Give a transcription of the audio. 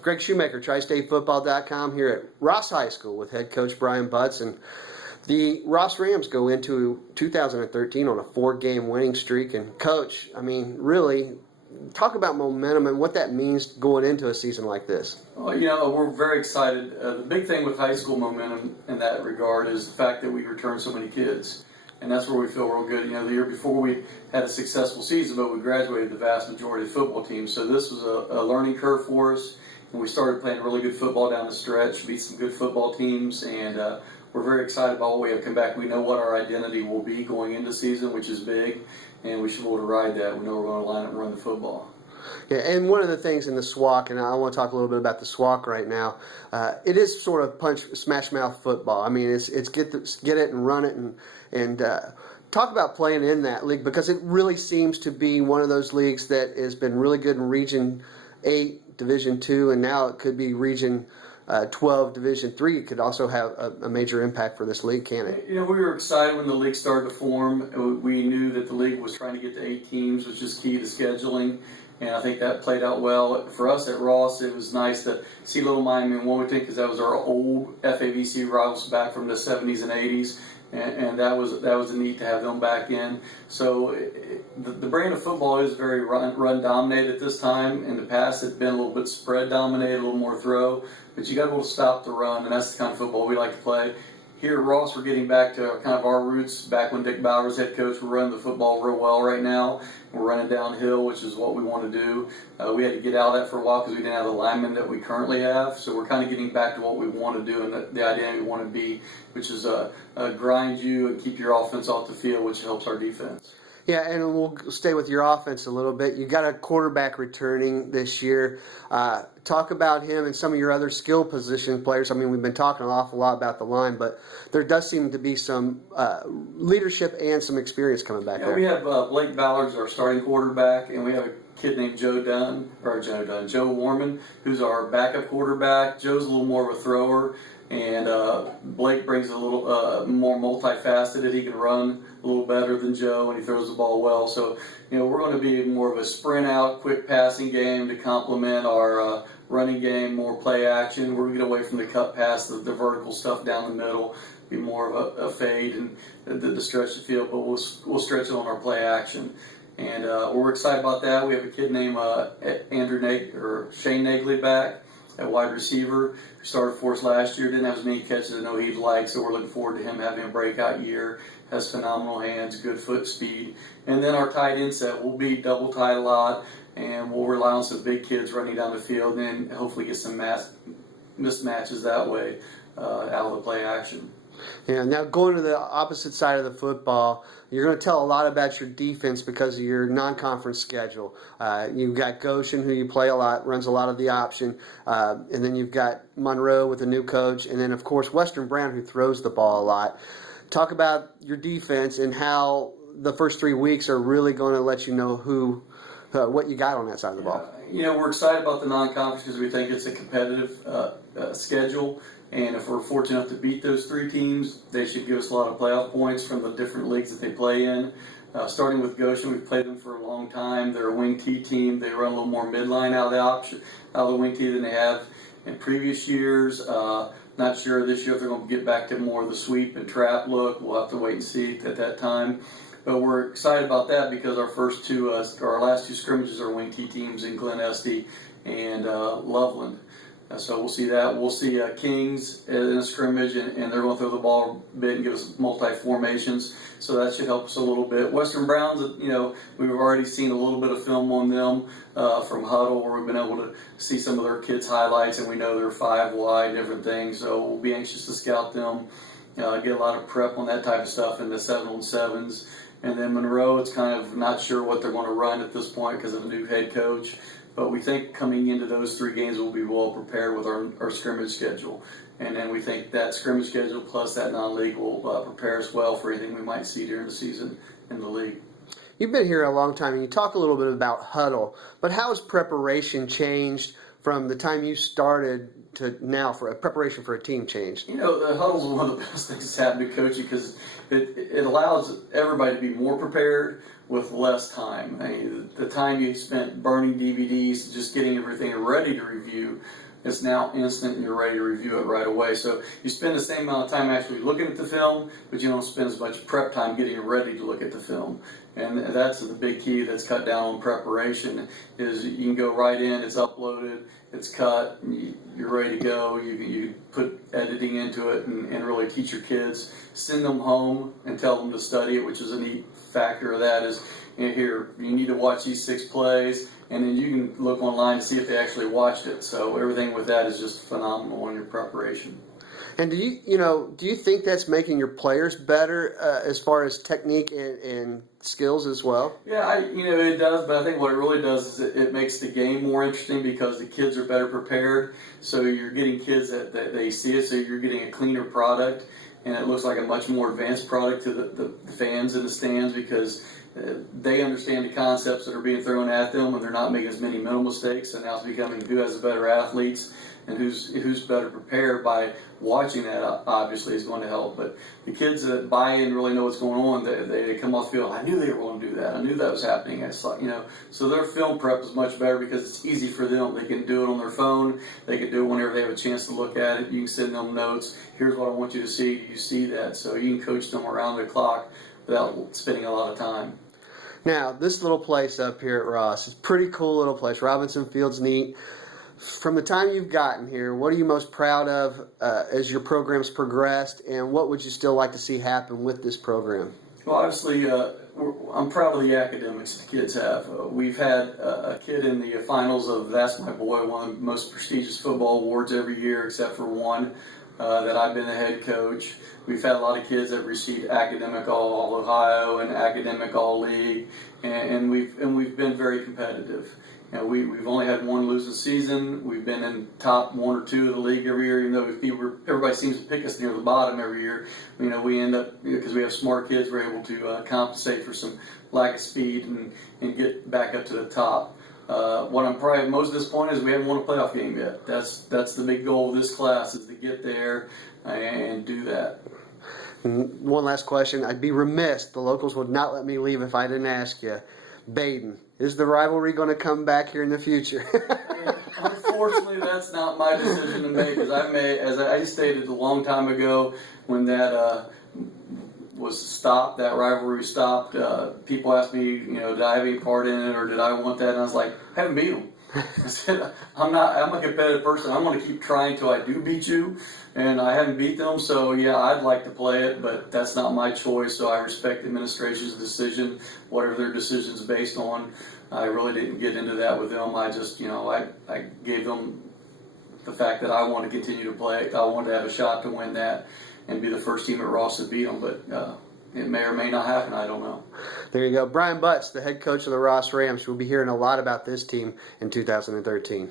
Greg Shoeamker, tristatefootball.com, here at Ross High School with head coach Brian Butts. And the Ross Rams go into 2013 on a 4-game winning streak. And coach, I mean, really, talk about momentum and what that means going into a season like this. Well, we're very excited. The big thing with high school momentum in that regard is the fact that we return so many kids. And that's where we feel real good. The year before we had a successful season, but we graduated the vast majority of the football teams. So this was a learning curve for us. And we started playing really good football down the stretch, beat some good football teams, and we're very excited about what we have come back. We know what our identity will be going into season, which is big, and we should be able to ride that. We know we're going to line up and run the football. Yeah, and one of the things in the SWAC, and I want to talk a little bit about the SWAC right now, it is sort of smash mouth football. I mean, it's get it and run it and talk about playing in that league, because it really seems to be one of those leagues that has been really good in Region 8, Division 2, and now it could be Region 12, Division 3. It could also have a major impact for this league, can't it? We were excited when the league started to form. We knew that the league was trying to get to 8 teams, which is key to scheduling. And I think that played out well. For us at Ross, it was nice to see Little Miami and Wilmington, because that was our old FABC rivals back from the 70s and 80s. And that was neat to have them back in. So the brand of football is very run dominated at this time. In the past, it's been a little bit spread dominated, a little more throw. But you got to be able to stop the run, and that's the kind of football we like to play. Here at Ross, we're getting back to kind of our roots. Back when Dick Bauer was head coach, we're running the football real well right now. We're running downhill, which is what we want to do. We had to get out of that for a while because we didn't have the linemen that we currently have. So we're kind of getting back to what we want to do and the identity we want to be, which is grind you and keep your offense off the field, which helps our defense. Yeah, and we'll stay with your offense a little bit. You got a quarterback returning this year. Talk about him and some of your other skill position players. I mean, we've been talking an awful lot about the line, but there does seem to be some leadership and some experience coming back there. We have Blake Ballard's our starting quarterback, and we have a kid named Joe Warman, who's our backup quarterback. Joe's a little more of a thrower, and Blake brings a little more multifaceted. He can run a little better than Joe, and he throws the ball well. So, we're going to be more of a sprint out, quick passing game to complement our running game, more play action. We're going to get away from the cut pass, the vertical stuff down the middle, be more of a fade and the stretch the field, but we'll stretch it on our play action. And we're excited about that. We have a kid named Shane Nagley back at wide receiver, who started for us last year. Didn't have as many catches as I know he'd like, so we're looking forward to him having a breakout year. Has phenomenal hands, good foot speed. And then our tight end set, we'll be double tight a lot, and we'll rely on some big kids running down the field, and then hopefully get some mismatches that way out of the play action. Yeah, now going to the opposite side of the football, you're going to tell a lot about your defense because of your non-conference schedule. You've got Goshen, who you play a lot, runs a lot of the option, and then you've got Monroe with a new coach, and then, of course, Western Brown, who throws the ball a lot. Talk about your defense and how the first 3 weeks are really going to let you know what you got on that side of the ball. We're excited about the non-conference because we think it's a competitive schedule. And if we're fortunate enough to beat those 3 teams, they should give us a lot of playoff points from the different leagues that they play in. Starting with Goshen, we've played them for a long time. They're a wing T team. They run a little more midline out of the wing T than they have in previous years. Not sure this year if they're going to get back to more of the sweep and trap look. We'll have to wait and see at that time. But we're excited about that because our last 2 scrimmages are wing T teams in Glen Estee and Loveland. So we'll see that. We'll see Kings in a scrimmage, and they're going to throw the ball a bit and give us multi-formations. So that should help us a little bit. Western Browns, we've already seen a little bit of film on them from Huddle, where we've been able to see some of their kids' highlights, and we know they're 5 wide, different things. So we'll be anxious to scout them, get a lot of prep on that type of stuff in the 7-on-7s. And then Monroe, it's kind of not sure what they're going to run at this point because of a new head coach. But we think coming into those 3 games, we'll be well prepared with our scrimmage schedule. And then we think that scrimmage schedule plus that non-league will prepare us well for anything we might see during the season in the league. You've been here a long time, and you talk a little bit about Huddle. But how has preparation changed from the time you started to now for a preparation for a team changed? The Huddle's one of the best things that's happened to coaching because it allows everybody to be more prepared with less time. The time you spent burning DVDs, just getting everything ready to review, it's now instant and you're ready to review it right away. So you spend the same amount of time actually looking at the film, but you don't spend as much prep time getting ready to look at the film. And that's the big key that's cut down on preparation, is you can go right in, it's uploaded, it's cut, you're ready to go. You put editing into it and really teach your kids. Send them home and tell them to study it, which is a neat factor of that is, here, you need to watch these 6 plays, and then you can look online to see if they actually watched it. So everything with that is just phenomenal in your preparation. And do you think that's making your players better as far as technique and skills as well? Yeah, it does, but I think what it really does is it makes the game more interesting because the kids are better prepared. So you're getting kids that they see it, so you're getting a cleaner product, and it looks like a much more advanced product to the fans in the stands because they understand the concepts that are being thrown at them, and they're not making as many mental mistakes. And now it's becoming who has the better athletes and who's better prepared by watching that. Obviously, is going to help. But the kids that buy in really know what's going on. They come off the field. I knew they were going to do that. I knew that was happening. I saw, so their film prep is much better because it's easy for them. They can do it on their phone. They can do it whenever they have a chance to look at it. You can send them notes. Here's what I want you to see. Do you see that? So you can coach them around the clock without spending a lot of time. Now, this little place up here at Ross is a pretty cool little place. Robinson Field's neat. From the time you've gotten here, what are you most proud of as your program's progressed, and what would you still like to see happen with this program? Well, obviously, I'm proud of the academics the kids have. We've had a kid in the finals of That's My Boy, one of the most prestigious football awards every year, except for one that I've been the head coach. We've had a lot of kids that received academic All-Ohio and academic All-League, and we've been very competitive. We've only had one losing season. We've been in top 1 or 2 of the league every year, even though everybody seems to pick us near the bottom every year. We end up, because we have smart kids, we're able to compensate for some lack of speed and get back up to the top. What I'm probably most disappointed is we haven't won a playoff game yet. That's the big goal of this class, is to get there and do that. One last question. I'd be remiss. The locals would not let me leave if I didn't ask you. Baden, is the rivalry going to come back here in the future? Unfortunately, that's not my decision to make. As I stated a long time ago, when that was stopped, that rivalry stopped. People asked me, did I have any part in it, or did I want that? And I was like, I haven't beat them. I said, I'm a competitive person. I'm going to keep trying till I do beat you, and I haven't beat them. So yeah, I'd like to play it, but that's not my choice. So I respect the administration's decision, whatever their decision is based on. I really didn't get into that with them. I just, I gave them the fact that I want to continue to play. I wanted to have a shot to win that and be the first team at Ross to beat them, but it may or may not happen. I don't know. There you go. Brian Butts, the head coach of the Ross Rams. We'll be hearing a lot about this team in 2013.